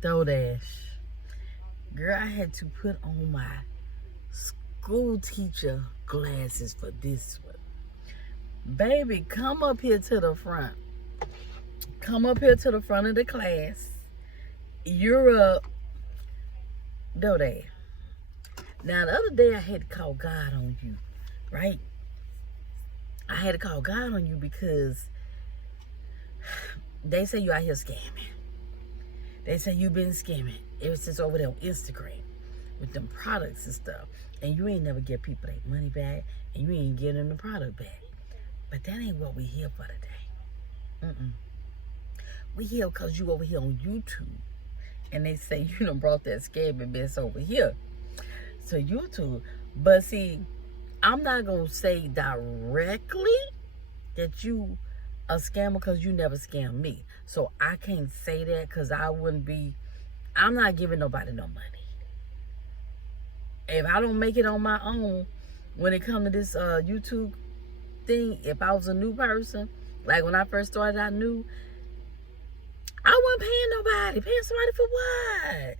DoorDash. Girl, I had to put on my school teacher glasses for this one. Baby, come up here to the front. Come up here to the front of the class. You're up, DoorDash. Now, the other day I had to call God on you, right? I had to call God on you because they say you out here scamming. They say you been scamming ever since over there on Instagram with them products and stuff. And you ain't never get people their money back, and you ain't getting the product back. But that ain't what we here for today. We here because you over here on YouTube. And they say you done brought that scamming mess over here to YouTube. But see, I'm not going to say directly that you a scammer because you never scammed me. So I can't say that because I'm not giving nobody no money. If I don't make it on my own, when it comes to this YouTube thing, if I was a new person, like when I first started, I knew I wasn't paying nobody. Paying somebody for what?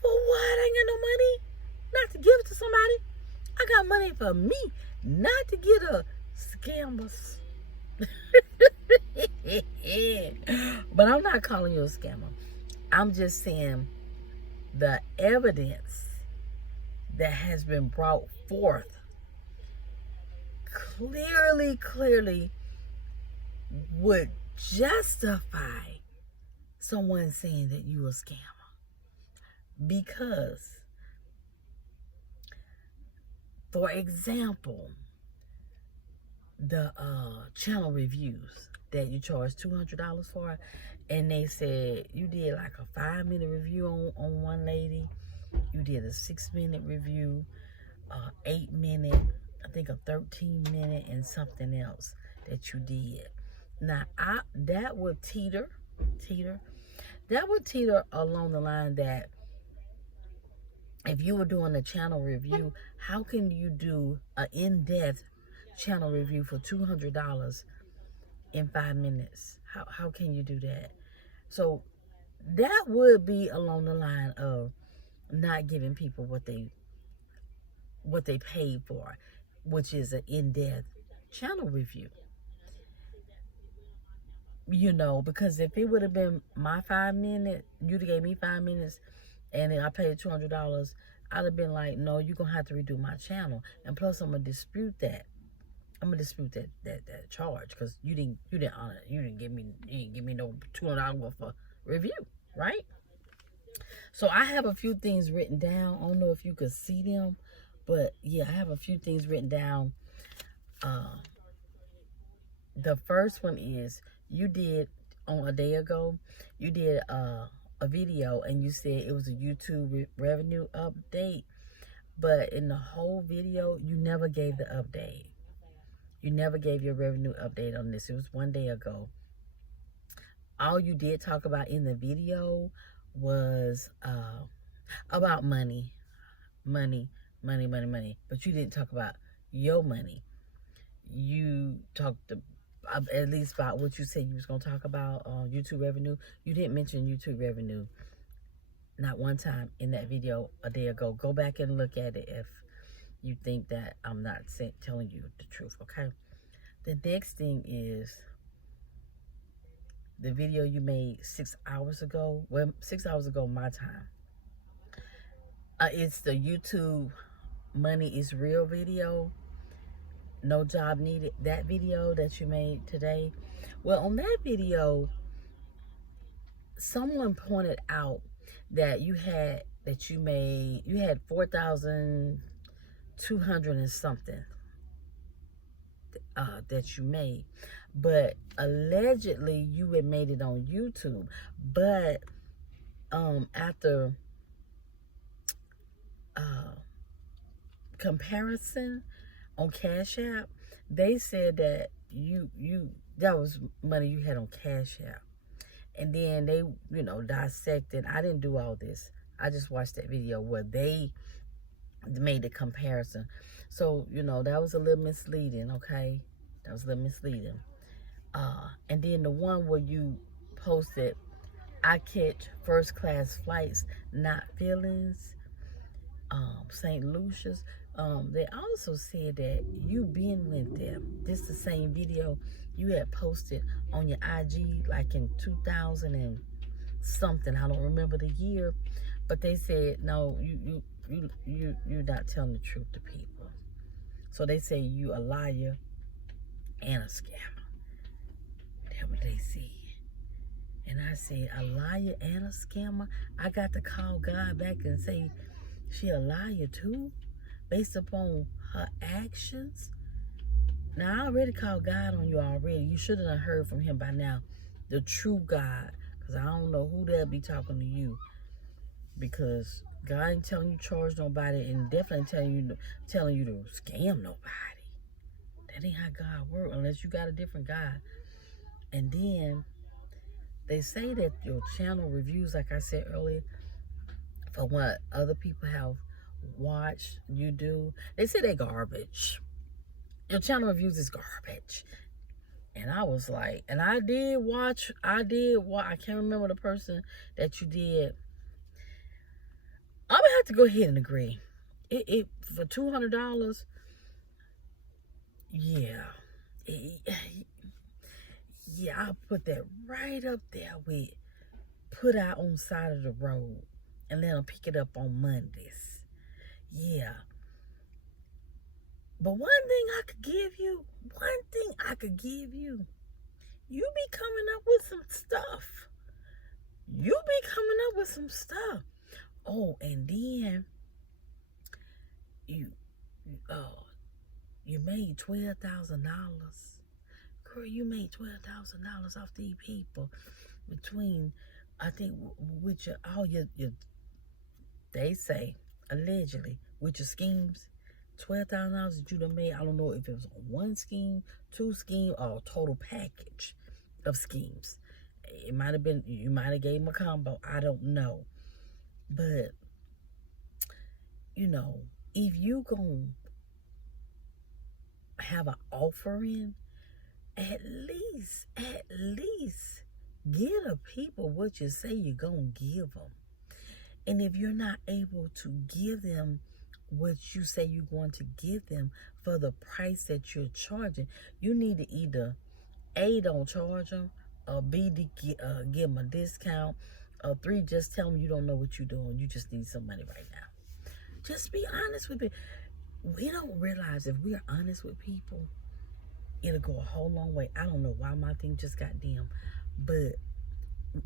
For what? I ain't got no money. Not to give it to somebody. I got money for me, not to get a scammers. But I'm not calling you a scammer. I'm just saying the evidence that has been brought forth clearly would justify someone saying that you a scammer. Because, for example, the channel reviews that you charge $200 for, and they said you did like a 5-minute review on one lady, you did a 6-minute review, 8-minute, I think a 13-minute, and something else that you did. Now that would teeter along the line that if you were doing a channel review, how can you do an in-depth channel review for $200 in 5 minutes? How can you do that? So that would be along the line of not giving people what they paid for, which is an in-depth channel review. You know, because if it would have been my 5 minute, you'd have gave me 5 minutes, and then I paid $200, I'd have been like, no, you're gonna have to redo my channel, and plus I'm gonna dispute that. I'm gonna dispute that charge because you didn't honor it. You didn't give me no $200 worth of review, right? So I have a few things written down. I don't know if you could see them, but yeah, I have a few things written down. The first one is you did on a day ago. You did a video and you said it was a YouTube revenue update, but in the whole video you never gave the update. You never gave your revenue update on this. It was one day ago. All you did talk about in the video was about money. But you didn't talk about your money. You talked at least about what you said you was going to talk about YouTube revenue. You didn't mention YouTube revenue not one time in that video a day ago. Go back and look at it if you think that I'm not telling you the truth, okay? The next thing is the video you made 6 hours ago. Well, 6 hours ago my time. It's the YouTube Money is Real video. No job needed. That video that you made today. Well, on that video, someone pointed out that you had 4,200 and something that you made, but allegedly you had made it on YouTube. But after comparison on Cash App, they said that that was money you had on Cash App. And then they, dissected. I didn't do all this. I just watched that video where they made the comparison. So, that was a little misleading, okay? That was a little misleading. And then the one where you posted I catch first class flights, not feelings. St. Lucia's. They also said that you been with them. This the same video you had posted on your IG like in 2000 and something. I don't remember the year, but they said no, you're not telling the truth to people. So they say you a liar and a scammer. That's what they said. And I said, a liar and a scammer? I got to call God back and say, she a liar too? Based upon her actions? Now, I already called God on you already. You should have heard from him by now. The true God. Because I don't know who they'll be talking to you. Because God ain't telling you to charge nobody and definitely telling you to scam nobody. That ain't how God works unless you got a different God. And then they say that your channel reviews, like I said earlier, for what other people have watched you do, they say they're garbage. Your channel reviews is garbage. And I was like, and I can't remember the person that you did. I'm gonna have to go ahead and agree. It for $200, yeah. Yeah, I'll put that right up there with put out on the side of the road and let them pick it up on Mondays. Yeah. But one thing I could give you, you be coming up with some stuff. Oh, and then you made $12,000. Girl, you made $12,000 off these people between, I think, with they say, allegedly, with your schemes, $12,000 that you done made. I don't know if it was one scheme, two schemes, or a total package of schemes. It might have been, you might have gave them a combo. I don't know. But, if you gonna have an offering, at least give the people what you say you're gonna give them. And if you're not able to give them what you say you're going to give them for the price that you're charging, you need to either A, don't charge them, or B, give them a discount, or 3, just tell them you don't know what you're doing. You just need some money right now. Just be honest with it. We don't realize if we're honest with people, it'll go a whole long way. I don't know why my thing just got dim, but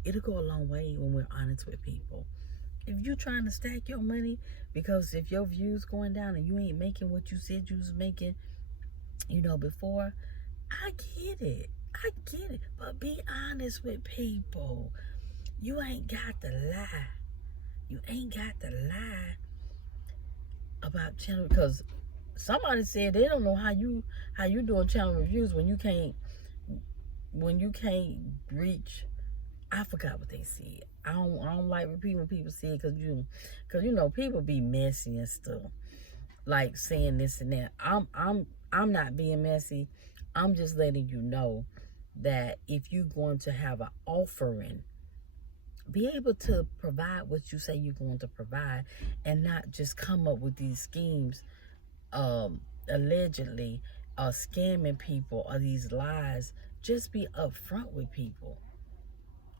it'll go a long way when we're honest with people. If you're trying to stack your money, because if your views going down and you ain't making what you said you was making, before, I get it. But be honest with people. You ain't got to lie. About channel, because somebody said they don't know how you doing channel reviews when you can't reach. I forgot what they said. I don't like repeating what people said because people be messy and stuff, like saying this and that. I'm not being messy. I'm just letting you know that if you're going to have an offering, be able to provide what you say you're going to provide, and not just come up with these schemes, allegedly, scamming people, or these lies. Just be upfront with people.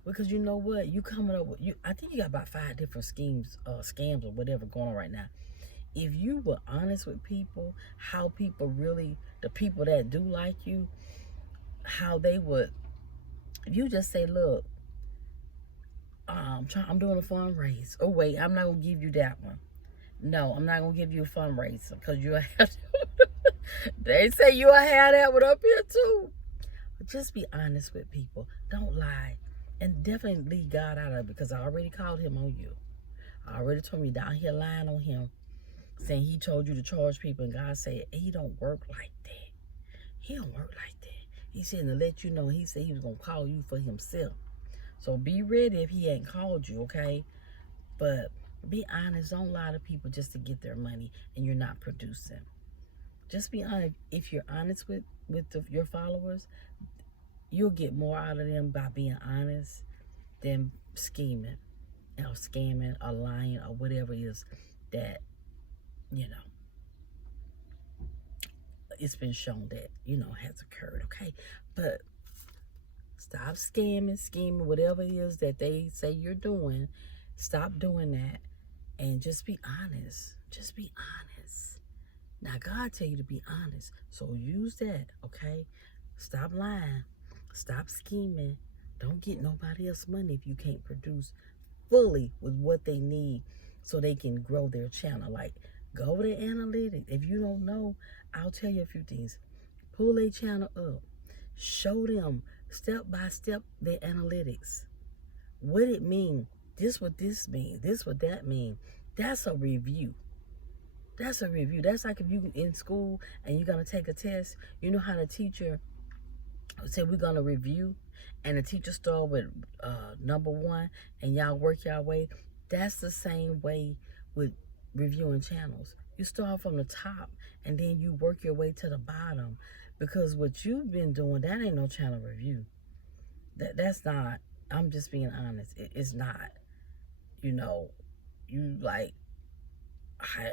Because you know what? You coming up with, I think you got about 5 different schemes, scams or whatever going on right now. If you were honest with people, how people really, the people that do like you, how they would, you just say, look, I'm doing a fundraiser. Oh wait, I'm not gonna give you that one. No, I'm not gonna give you a fundraiser because you have to. They say you'll have that one up here too. But just be honest with people. Don't lie. And definitely leave God out of it, because I already called him on you. I already told me down here lying on him, saying he told you to charge people, and God said he don't work like that. He don't work like that. He said to let you know, he said he was going to call you for himself. So be ready if he ain't called you, okay? But be honest. Don't lie to people just to get their money and you're not producing. Just be honest. If you're honest with your followers, you'll get more out of them by being honest than scheming or scamming or lying or whatever it is that, you know, it's been shown that, you know, has occurred, okay? But stop scamming, scheming, whatever it is that they say you're doing. Stop doing that and just be honest. Just be honest. Now, God tell you to be honest. So use that, okay? Stop lying. Stop scheming. Don't get nobody else money if you can't produce fully with what they need so they can grow their channel. Like, go to analytics. If you don't know, I'll tell you a few things. Pull their channel up. Show them step by step their analytics. What it mean? This what this mean. This what that mean. That's a review. That's a review. That's like if you in school and you're gonna take a test. You know how the teacher said we're gonna review, and the teacher start with number one, and y'all work your way. That's the same way with reviewing channels. You start from the top and then you work your way to the bottom, because what you've been doing, that ain't no channel review. That's not. I'm just being honest. It's not. You know, you like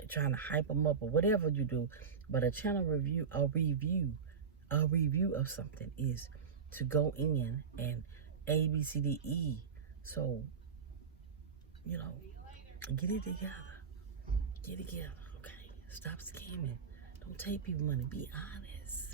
trying to hype them up or whatever you do, but a channel review, a review of something is to go in and A, B, C, D, E. So, you know, get it together. Get it together, okay? Stop scamming. Don't take people money. Be honest.